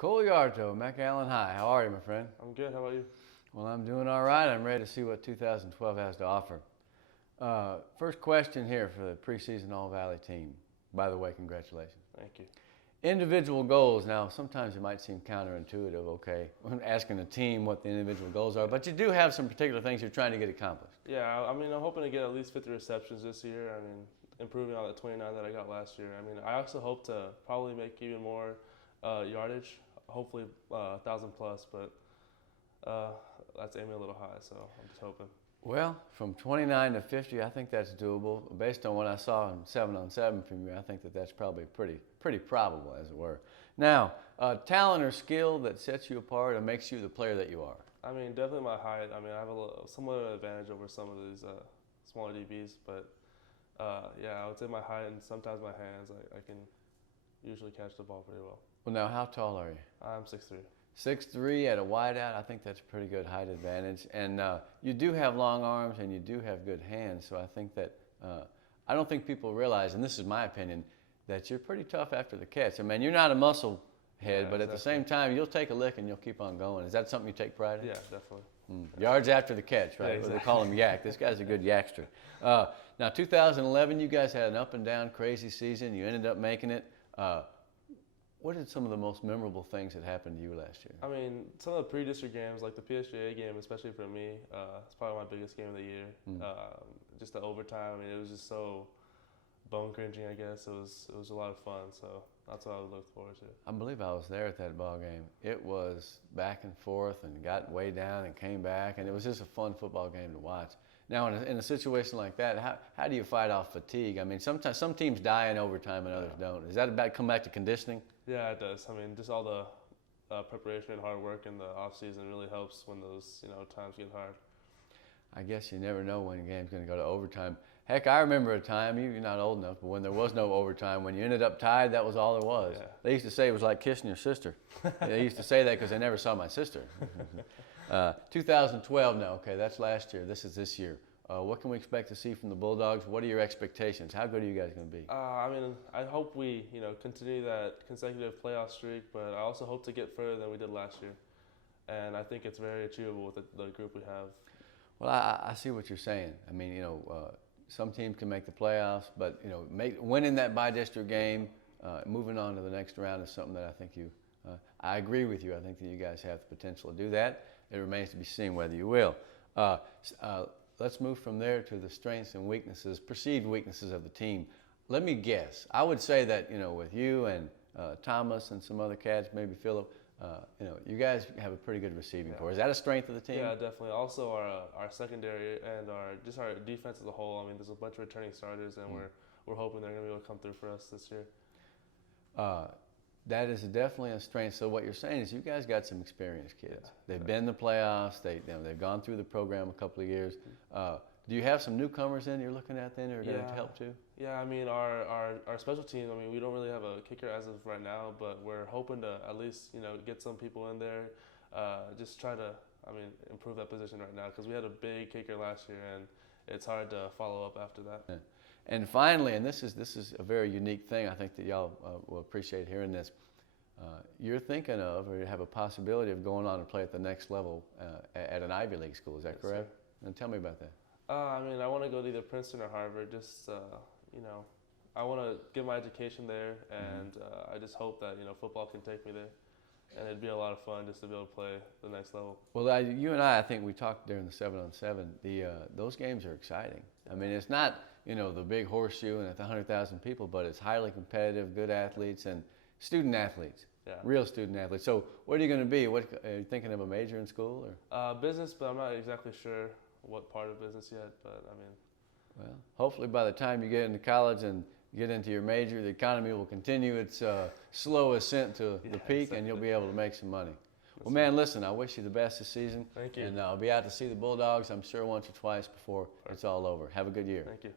Cole Yarto, McAllen High. How are you, my friend? I'm good. How about you? Well, I'm doing all right. I'm ready to see what 2012 has to offer. First question here for the preseason All-Valley team. By the way, congratulations. Thank you. Individual goals. Now, sometimes it might seem counterintuitive, okay, when asking a team what the individual goals are, but you do have some particular things you're trying to get accomplished. Yeah, I mean, I'm hoping to get at least 50 receptions this year. I mean, improving on the 29 that I got last year. I mean, I also hope to probably make even more yardage, hopefully 1,000 plus, but that's aiming a little high, so I'm just hoping. Well, from 29 to 50, I think that's doable. Based on what I saw in 7-on-7 from you, I think that that's probably pretty probable, as it were. Now, talent or skill that sets you apart or makes you the player that you are? I mean, definitely my height. I mean, I have somewhat of an advantage over some of these smaller DBs, but yeah, I would say my height and sometimes my hands, I can usually catch the ball pretty well. Well, now, how tall are you? I'm 6'3". 6'3" at a wideout, I think that's a pretty good height advantage. And you do have long arms and you do have good hands, so I think that, I don't think people realize, and this is my opinion, that you're pretty tough after the catch. I mean, you're not a muscle head, but at the same time, you'll take a lick and you'll keep on going. Is that something you take pride in? Yeah, definitely. Yards after the catch, right? Yeah, exactly. They call him yak. This guy's a good yakster. Now, 2011, you guys had an up and down crazy season. You ended up making it. What are some of the most memorable things that happened to you last year? I mean, some of the pre-district games, like the PSJA game, especially for me, it's probably my biggest game of the year. Just the overtime, I mean, it was just so bone cringing, I guess. It was a lot of fun, so that's what I would look forward to. I believe I was there at that ball game. It was back and forth and got way down and came back, and it was just a fun football game to watch. Now, in a situation like that, how do you fight off fatigue? I mean, sometimes some teams die in overtime and others don't. Is that about come back to conditioning? Yeah, it does. I mean, just all the preparation and hard work in the off season really helps when those times get hard. I guess you never know when a game's going to go to overtime. Heck, I remember a time, you're not old enough, but when there was no overtime, when you ended up tied, that was all there was. Yeah. They used to say it was like kissing your sister. They used to say that because they never saw my sister. 2012 now, okay, that's last year. This is this year. What can we expect to see from the Bulldogs? What are your expectations? How good are you guys going to be? I mean, I hope we continue that consecutive playoff streak, but I also hope to get further than we did last year. And I think it's very achievable with the group we have. Well, I see what you're saying. I mean, some teams can make the playoffs, but winning that bi-district game, moving on to the next round is something that I think I agree with you. I think that you guys have the potential to do that. It remains to be seen whether you will. Let's move from there to the strengths and weaknesses, perceived weaknesses of the team. Let me guess. I would say that with you and Thomas and some other cats, maybe Philip, you guys have a pretty good receiving core. Is that a strength of the team? Yeah, definitely. Also, our secondary and our defense as a whole. I mean, there's a bunch of returning starters, and we're hoping they're going to be able to come through for us this year. That is definitely a strength. So what you're saying is you guys got some experienced kids. They've been in the playoffs. They've gone through the program a couple of years. Do you have some newcomers in you're looking at then who are going to help too? Yeah, I mean, our special teams, I mean, we don't really have a kicker as of right now, but we're hoping to at least, get some people in there, just try to, improve that position right now because we had a big kicker last year and it's hard to follow up after that. Yeah. And finally, and this is a very unique thing, I think that y'all will appreciate hearing this, you're thinking of or you have a possibility of going on to play at the next level at an Ivy League school, is that correct? Sir. And tell me about that. I mean, I want to go to either Princeton or Harvard. Just, I want to get my education there, and I just hope that football can take me there, and it'd be a lot of fun just to be able to play the next level. Well, you and I think we talked during the 7-on-7. Those games are exciting. I mean, it's not the big horseshoe and 100,000 people, but it's highly competitive, good athletes and student athletes. Yeah. Real student athletes. So, what are you going to be? What are you thinking of a major in school or? Business, but I'm not exactly sure what part of business yet, but I mean. Well, hopefully by the time you get into college and get into your major, the economy will continue its slow ascent to the peak, exactly. And you'll be able to make some money. Well, man, listen, I wish you the best this season. Thank you. And I'll be out to see the Bulldogs, I'm sure, once or twice before it's all over. Have a good year. Thank you.